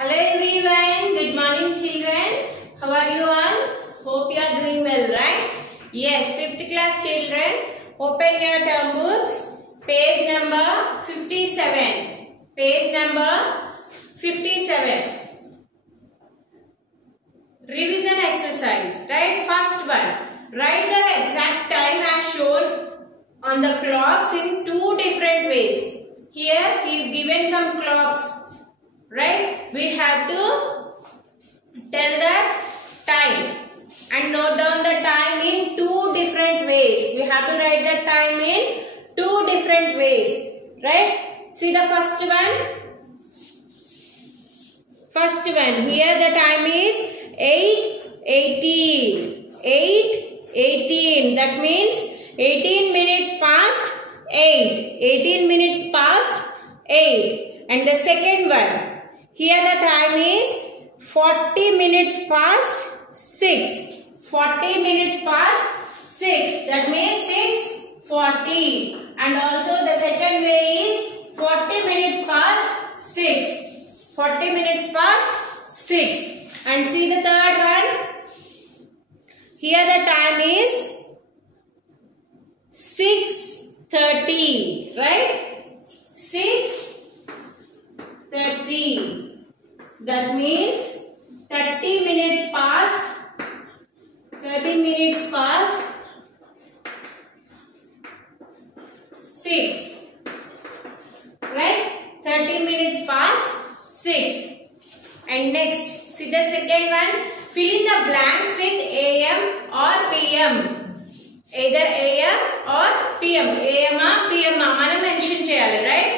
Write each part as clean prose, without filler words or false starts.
Hello everyone, good morning children. How are you all? Hope you are doing well, right? Yes, 5th class children, open your term books, page number 57. Page number 57. Revision exercise, right? First one, write the exact time as shown on the clocks in two different ways. Here he is given some clocks. Right? We have to tell the time and note down the time in two different ways. We have to write the time in two different ways. Right? See the first one. First one. Here the time is 8:18. 8:18. That means 18 minutes past 8. 18 minutes past 8. And the second one. Here the time is 40 minutes past 6. 40 minutes past 6. That means 6:40. And also the second way is 40 minutes past 6. 40 minutes past 6. And see the third one. Here the time is 6:30. Right? 6:30. That means 30 minutes past 6. Right? 30 minutes past 6. And next, see the second one. Fill in the blanks with AM or PM. Either AM or PM. AM or PM. Mana mention cheyali, right?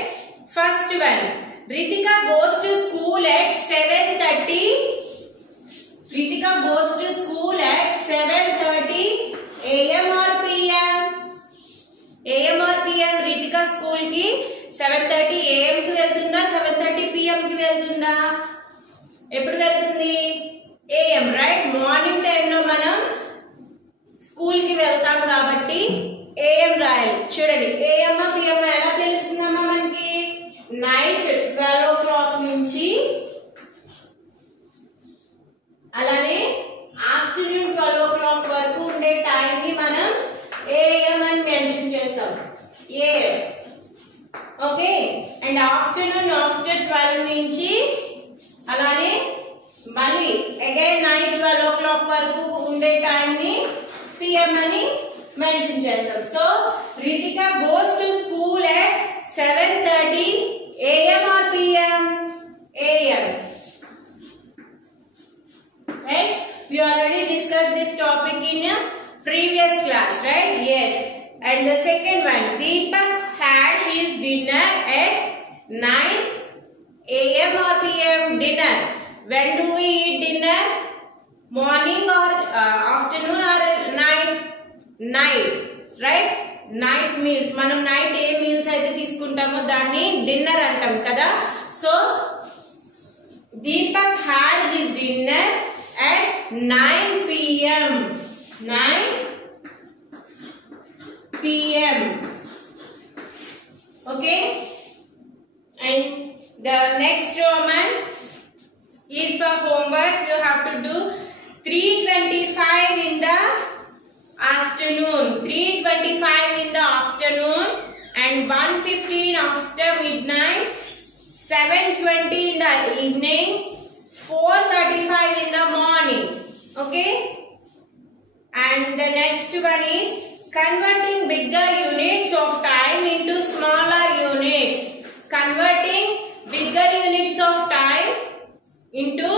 First one. Ritika goes to school at 7:30. Ritika goes to school at 7:30 AM or PM? AM or PM? Ritika school ki 7:30 AM ki veltunda, 7:30 PM ki veltunda? Eppudu veltundi? AM, right? Morning time lo manam school ki veltam kabatti AM రాయాలి. చూడండి AM PM ఎలా తెలుస్తుందమ్మా మనకి? Night 12 o'clock నుంచి అలానే afternoon 12 o'clock వరకు ఉండే time ని మనం AM అని మెన్షన్ చేస్తాం. AM. Okay. And afternoon after 12 నుంచి అలానే మళ్ళీ అగైన్ నైట్ 12 o'clock వరకు ఉండే టైం ని PM అని మెన్షన్ చేస్తాం. So Ritika goes to school at 7:30 AM or PM? AM. Right? We already discussed this topic in a previous class, right? Yes. And the second one, Deepak had his dinner at 9 AM or PM? Dinner. When do we eat dinner? Morning or afternoon or night? Night. Right? Night meals. మనం night ఏ meals అయితే తీసుకుంటామో దాన్ని dinner అంటాం కదా. So Deepak had his dinner at 9 PM. 9 PM. Okay. And the next Roman is for homework. You have to do 3:25 in the afternoon. 3:25 in the afternoon and 1:15 after midnight. 7:20 in the evening. 4:35 in the morning. Okay. And the next one is converting bigger units of time into smaller units. Converting bigger units of time into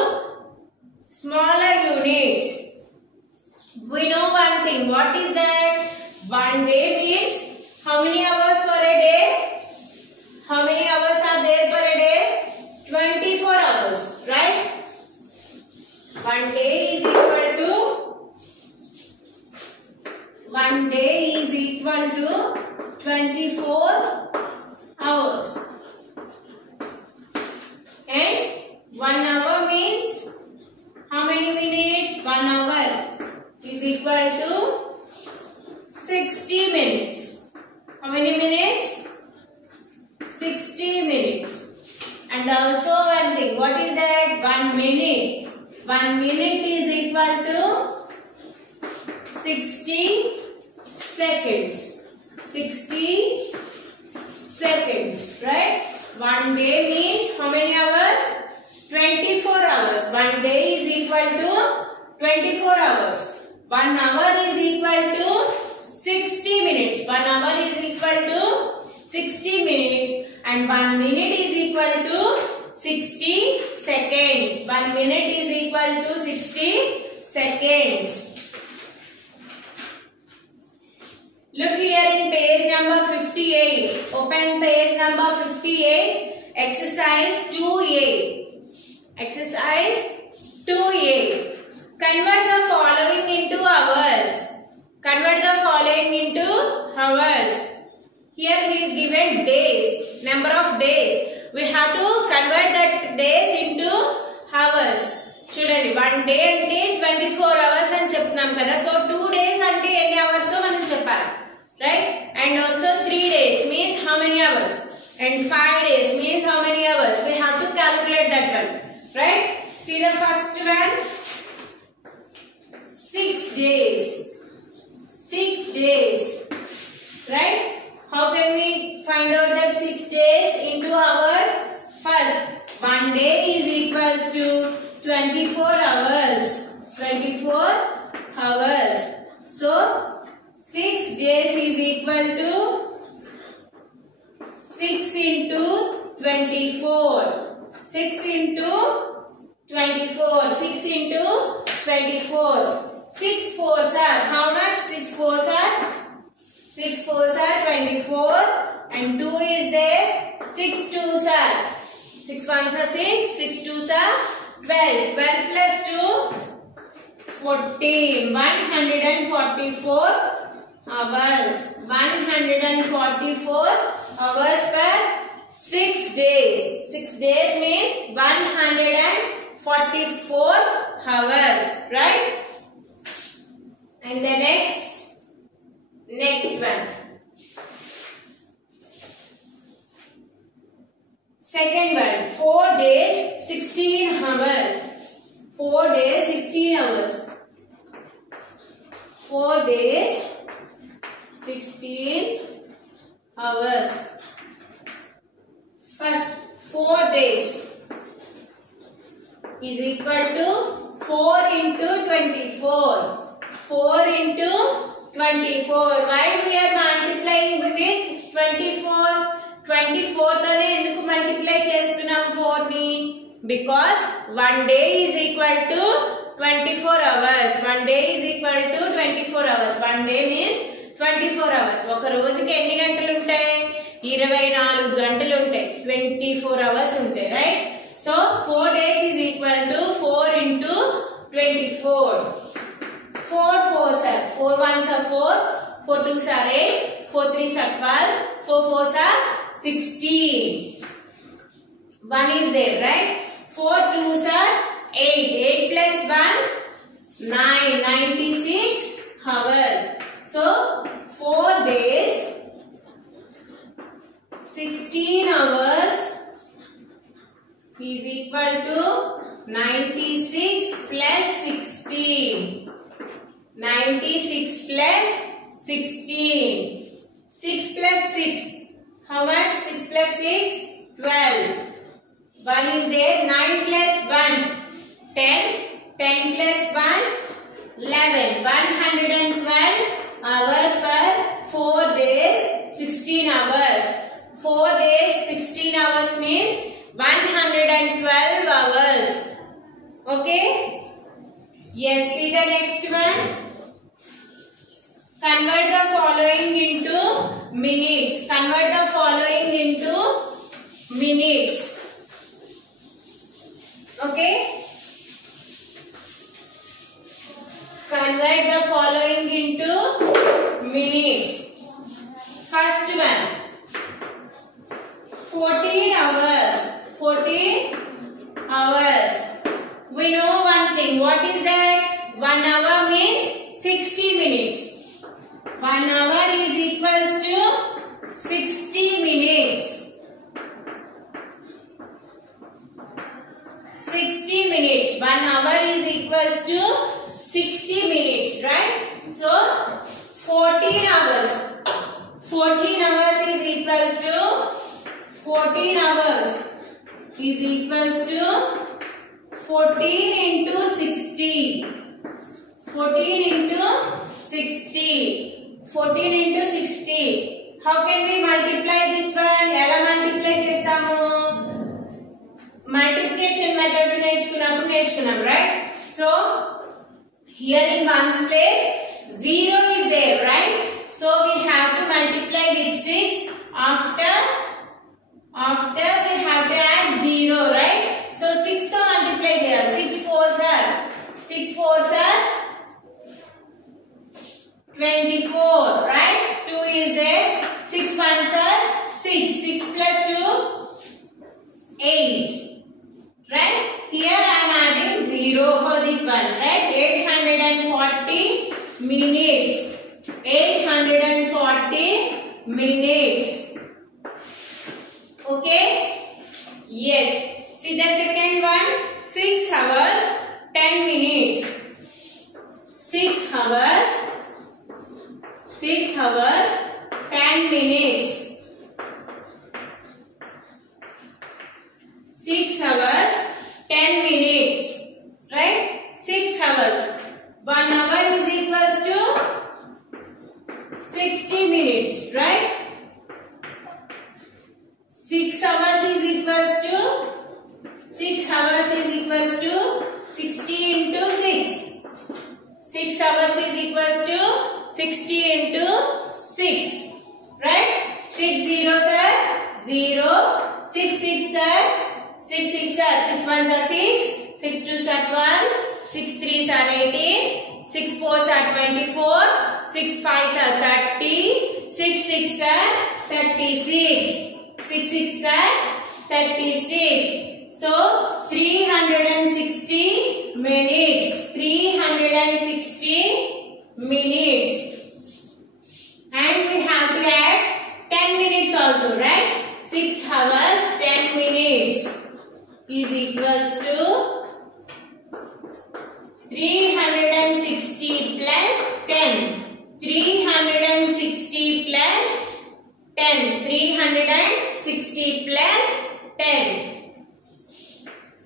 smaller units. We know one thing. What is that? One day means how many hours per a day? How many hours are there per a day? 24 hours, right? One day is equal to 24 hours. And 1 hour means how many minutes? 1 hour is equal to 60 minutes. How many minutes? 60 minutes. And also one thing, what is that? 1 minute is equal to 60 seconds. 60 seconds, right? 1 day means how many hours? 24 hours. 1 day is equal to 24 hours. 1 hour is equal to 60 minutes. 1 hour is equal to 60 minutes and 1 minute is equal to 60 seconds. 1 minute is equal to 60 seconds. Look here in page number 58. Open page number 58. Exercise 2A. Exercise 2A. Convert the following into hours. Convert the following into hours. Here he is given days. Number of days. We have to convert that days into hours. చూడండి 1 day అంటే 24 hours అని చెప్తున్నాం కదా. So 2 days అంటే ఎన్ని hours మనం చెప్పాలి, right? And also 3 days means how many hours? And 5 days means how many hours? We have to calculate that one, right? See the first one. 6 days. 6 days, right? How can we find out that 6 days into hours? First, 1 day is equals to 24 hours. 24 hours. So, 6 days is equal to 6 into 24. 6 into 24. 6 into 24. 6 fours are how much? 6 fours are 24 and 2 is there. 6 twos are 6 ones are 6. 6 twos are 12. 12 plus 2 14. 144 hours. 144 hours per 6 days. 6 days means 144 hours, right? And the next one. Second one. 4 days, 16 hours. 4 days, 16 hours. 4 days, 16 hours. First, 4 days is equal to 4 into 24. 4 into 24. Why we are multiplying with 24? 24 తోనే ఎందుకు multiply చేస్తున్నాం 4 ని? Because 1 day is equal to 24 hours. 1 day is equal to 24 hours. 1 day means 24 hours. ఒక రోజుకి ఎన్ని గంటలు ఉంటాయి? 24 గంటలు ఉంటాయి. 24 hours ఉంటాయి, right? So 4 days is equal to 4 into 24. 4 fours are 4 ones are 4. 4 twos are 8. 4 threes are 12. 4 fours are 16. 1 is there, right? 4 twos are 8. 8 plus 1 9. 96 hours. So 4 days 16 hours is equal to 96 plus 16. 96 plus 16. 6 plus 6. How much? 6 plus 6? 12. 1 is there. 9 plus 1? 10. 10 plus 1? 11. 112 hours per 4 days, 16 hours. 4 days, 16 hours means 112 hours. Okay? Yes, see the next one. Convert the following into minutes. Convert the following into minutes. Okay? Convert the following into minutes. First one. 14 hours. 14 hours. We know one thing. What is that? 1 hour means 60 minutes. 1 hour is equals to 60 minutes. 60 60 minutes. 1 hour is equals to 60 minutes, right? So 14 hours. 14 hours is equals to 14 hours is equals to 14 into 60. 14 into 60. 14 into 60. How can we multiply this one? ఎలా multiply చేస్తాము? Multiplication methods నేర్చుకున్నాం, right? So here in ones place 0 is there, right? So we have to multiply with 6. After we have to add 0, right? So 6 to multiply here. 6 4s are 24, right? 2 is there. 6 1s are 6. 6 plus 2 8, right? Here I am adding 0 for this one, right? 840 minutes. 840 minutes. Okay? Yes. See the second one. 6 hours 10 minutes. 6 hours 10 minutes. 6 hours 10 minutes. Right? 6 hours. 1 hour is equals to 60 minutes. Right? 6 hours is equals to 60 into 6. 6 hours is equals to 60 into 6. Right? 6 zeros are 0. 6 6 are 6 6 are 6 1s are 6. 6 2s are 1. 6 3s are 18. 6 4s are 24. 6 5s are 30. 6 6 are 36. 6 6 are 36. So 360 minutes. 360 minutes. And we have to add 10 minutes also, right? 6 hours 10 minutes is equals to 360 plus 10. 360 plus 10. 360 plus 10.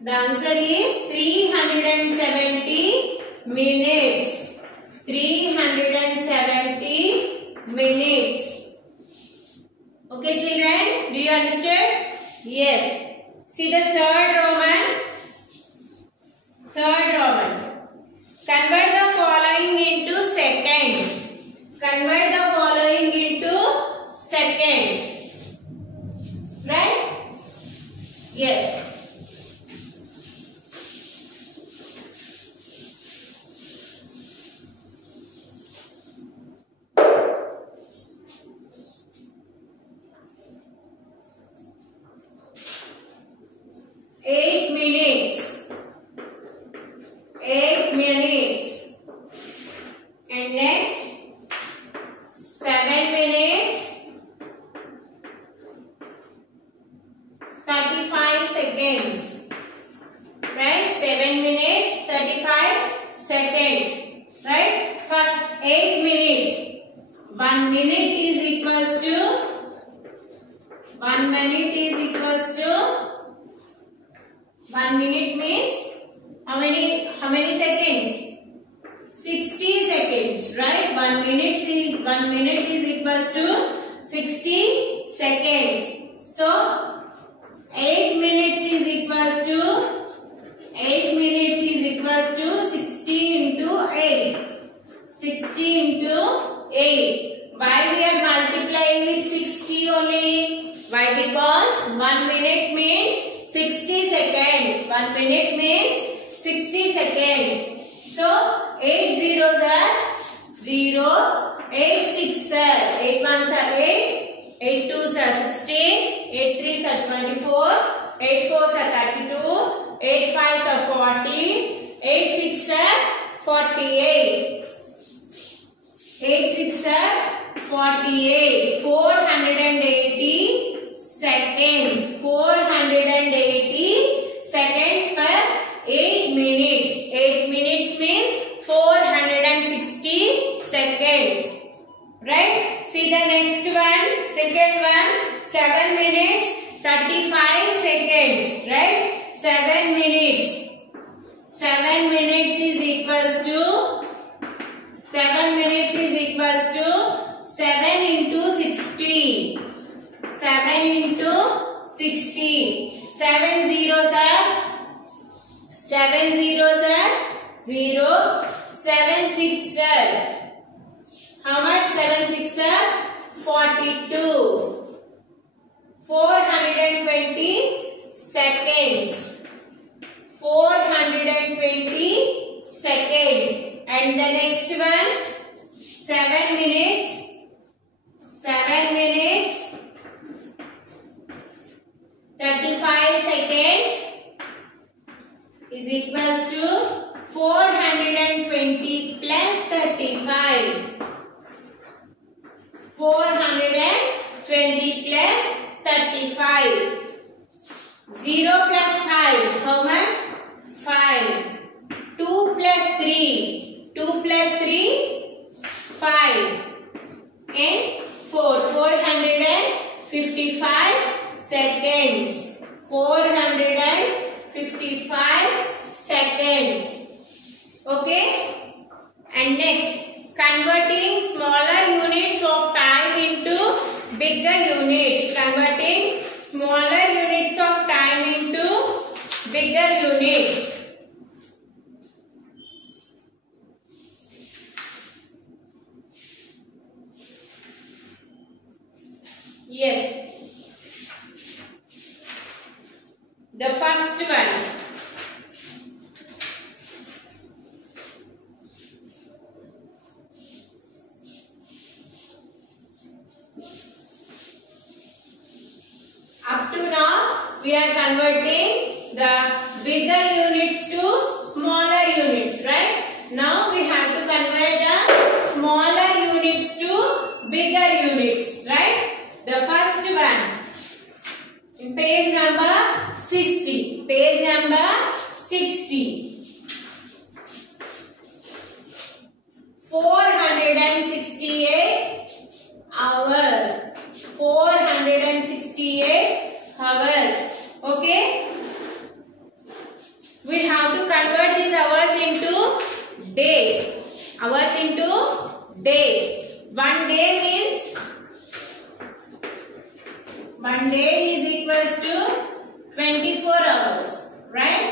The answer is 370 minutes. 370 minutes. Okay, children, do you understand? Yes. See the third Roman. Third Roman. Convert the following into seconds. Convert the following into seconds. Right? Yes. Eight minutes. 8 minutes. And next 7 minutes 35 seconds. Right? 7 minutes 35 seconds. Right? First 8 minutes. 1 minute is equals to 1 minute is equals to 1 minute means how many seconds? 60 seconds, right? 1 minute is equals to 60 seconds. So 8 minutes is equals to 60 into 8. 60 into 8. Why we are multiplying with 60 only? Why? Because 1 minute means 60 seconds. 1 minute means 60 seconds. So 8 zeros are 0. 8 6 are 8 1s are 8. 8 2s are 16. 8 3s are 24. 8 4s are 32. 8 5s are 40. 8 6 are 48. 8 6 are 48. 480 seconds. 480 seconds per 7 zeros are 0. 7 6 are how much? 7 6 are 42. 420 seconds. 420 seconds. And the next one 7 minutes. 7 minutes 35 seconds is equals to 420 plus 35. 420 plus 35. 0 plus 5. How much? 5. 2 plus 3. 2 plus 3. 5. And 4. 455 seconds. 455 seconds. Okay? And next, converting smaller units of time into bigger units. Converting smaller units of time into bigger units. Yes. The first one. Up to now, we are converting the bigger units to smaller units, right? Now we have to convert the smaller units to bigger units, right? The first one, in page number 60. Page number 60. 468 hours. 468 hours. Okay? We have to convert these hours into days. Hours into days. 1 day means 1 day is equals to 24 hours. Right?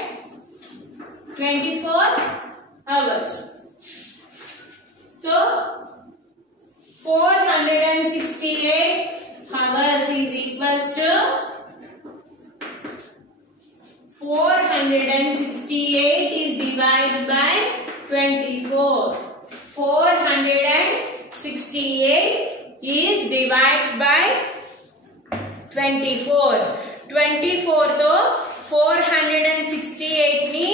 24 hours. So 468 hours is equals to 468 is divided by 24. 468 is divided by 24. 24 తో 468 ని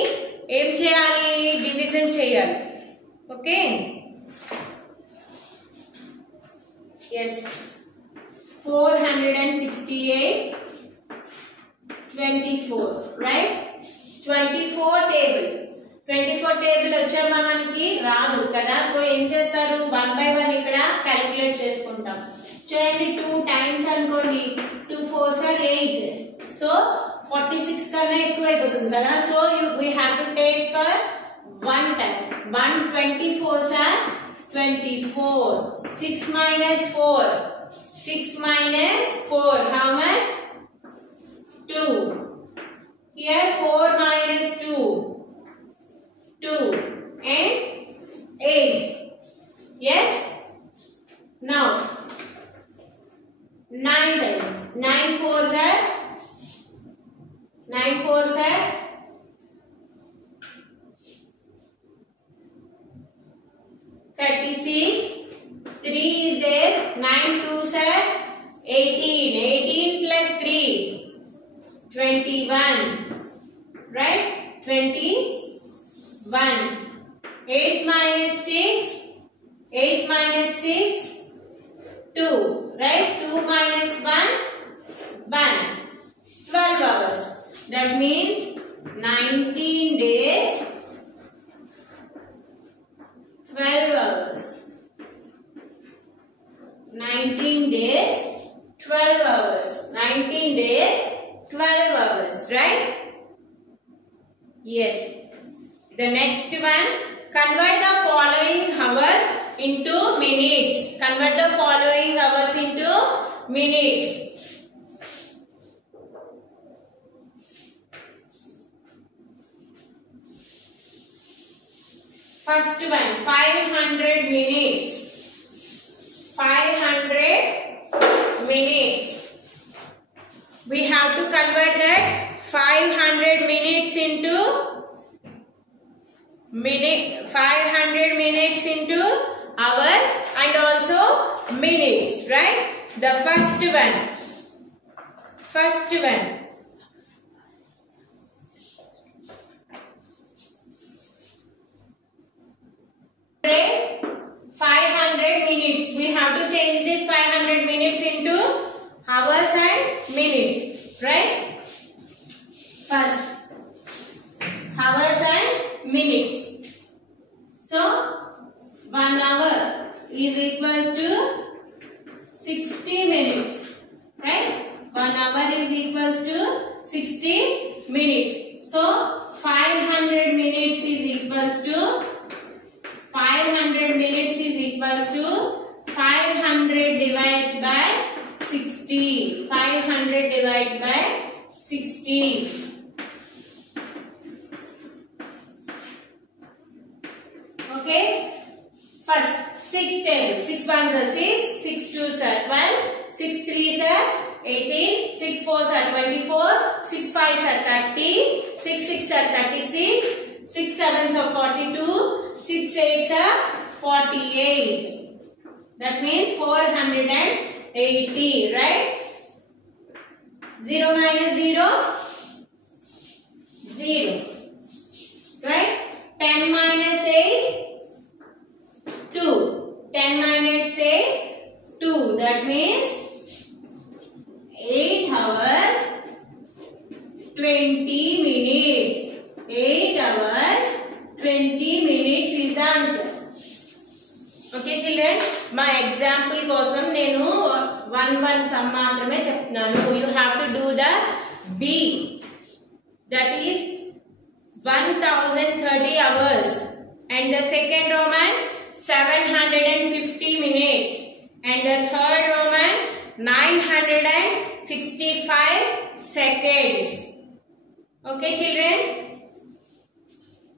ఏం చేయాలి? Division చేయాలి. Okay? yes. 468 24, right? 24 table. 24 table వచ్చామా మనకి రాదు కదా. So ఏం చేస్తారు? 1 by 1 ఇక్కడ క్యాలిక్యులేట్ చేసుకుంటాం. చూడండి 2 times అనుకోండి. 2 4s are 8. సో 46 కన్నా ఎక్కువ అయిపోతుంది కదా. So we have to take for 1 time. 124s are 24. 6 minus 4. 6 minus 4. How much? 2. Here 4 minus 2. 2 and 8. Yes? Now 9 times. 9 4s are 36. 3 is there. 9 2s are 18. 18 plus 3. 21. Right? 21. 8 minus 6. 8 minus 6. 2. Right? 2 minus 1. 1. 12 hours. That means 19 days. 12 hours. 19 days. 12 hours. 19 days. 12 hours. Right? Yes. The next one, convert the following hours into minutes. Convert the following hours into minutes. First one, 500 minutes. 500 minutes. We have to convert that 500 minutes into minute. 500 minutes into hours and also minutes, right? The first one. First one. 500 minutes. We have to change this 500 minutes into hours and minutes, right? First, hours and minutes. So, 1 hour is equals to 60 minutes, right? 1 hour is equals to 60 minutes. So, 500 minutes is equals to 500 minutes is equals to 500 divided by 60. 500 divided by 60. Okay. First 6 table. 6 ones are 6. 6 twos are 12. 6 threes are 18. 6 fours are 24. 6 fives are 30. 6 six are 36. 6 sevens are 42. 6 eights are 48. That means 480, right? 0 minus 0, 0. Right? 10 minus 8, 2. 10 minus 8, 2. That means 8 hours, 20 minutes. 8 hours, 20 minutes is the answer. Okay children, my example kosam nenu 1 sum maatrame cheptunanu. You have to do the B, that is 1030 hours, and the second Roman 750 minutes, and the third Roman 965 seconds. Okay children.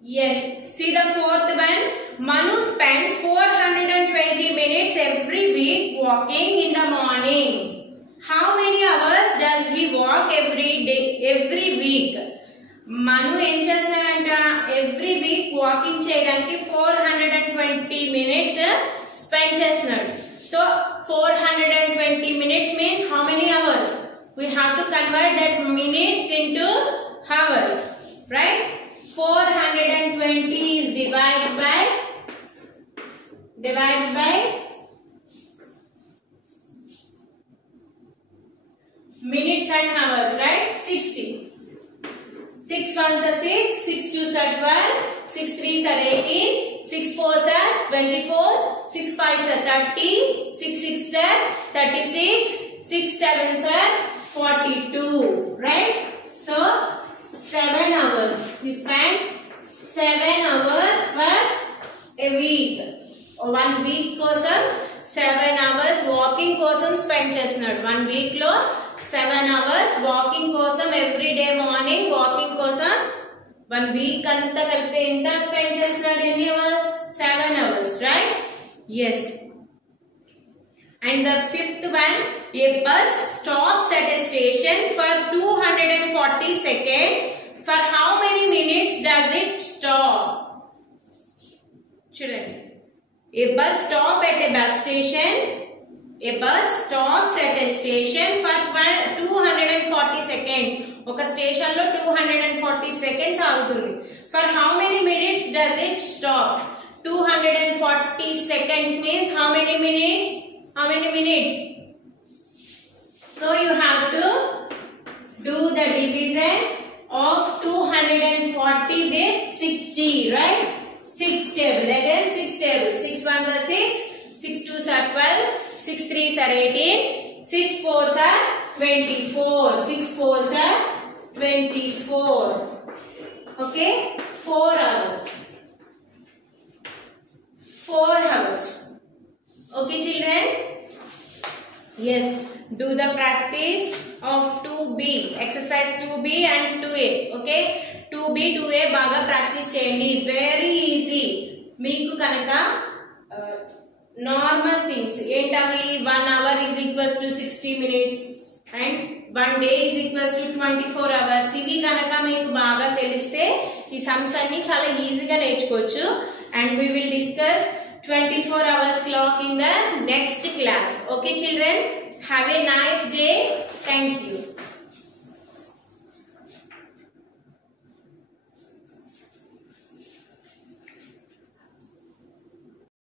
Yes, see the fourth one. Manu spends 420 minutes every week walking in the morning. How many hours does he walk every day, every week? Manu em chestunaranta every week walking cheyadaniki 420 minutes spend chestunadu. So 420 minutes means how many hours? We have to convert that minutes into hours, right? 420 is divided by minutes and hours, right? 60. 6 ones are 6, 6 twos are 12, 6 threes are 18, 6 fours are 24, 6 fives are 30, 6 sixes are 36, 6 sevens are 42, right? So 7 hours. We spend 7 hours per a week. 1 week kosam 7 hours walking kosam spend chestunadu. 1 week lo 7 hours walking kosam, every day morning walking kosam. 1 week anta kalpite enta spend chestunadu. Any hours? 7 hours, right? Yes. And the fifth one, a bus stops at a station for 240 seconds. For how many minutes does it stop? Children, a bus stops at a bus station. A bus stops at a station for 240 seconds. Oka station lo 240 seconds agutundi. For how many minutes does it stop? 240 seconds means how many minutes? How many minutes? So you have to do the division of 240 with 60, right? 6 table. Again 6 table. 6 ones are 6, 6 twos are 12, 6 threes are 18, 6 fours are 24. 6 fours are 24. Okay? 4 hours. 4 hours. Okay children? Yes. Do the practice of 2B. Exercise 2B and 2A. Okay? 2B, 2A baga practice cheyandi. Very easy. మీకు కనుక normal things ఏంటవి 1 hour is equals to 60 minutes and 1 day is equals to 24 hours ఇవి కనుక మీకు బాగా తెలిస్తే ఈ sums అన్ని చాలా ఈజీగా నేర్చుకోవచ్చు. And we will discuss 24 hours clock in the next class. Okay children, have a nice day. Thank you.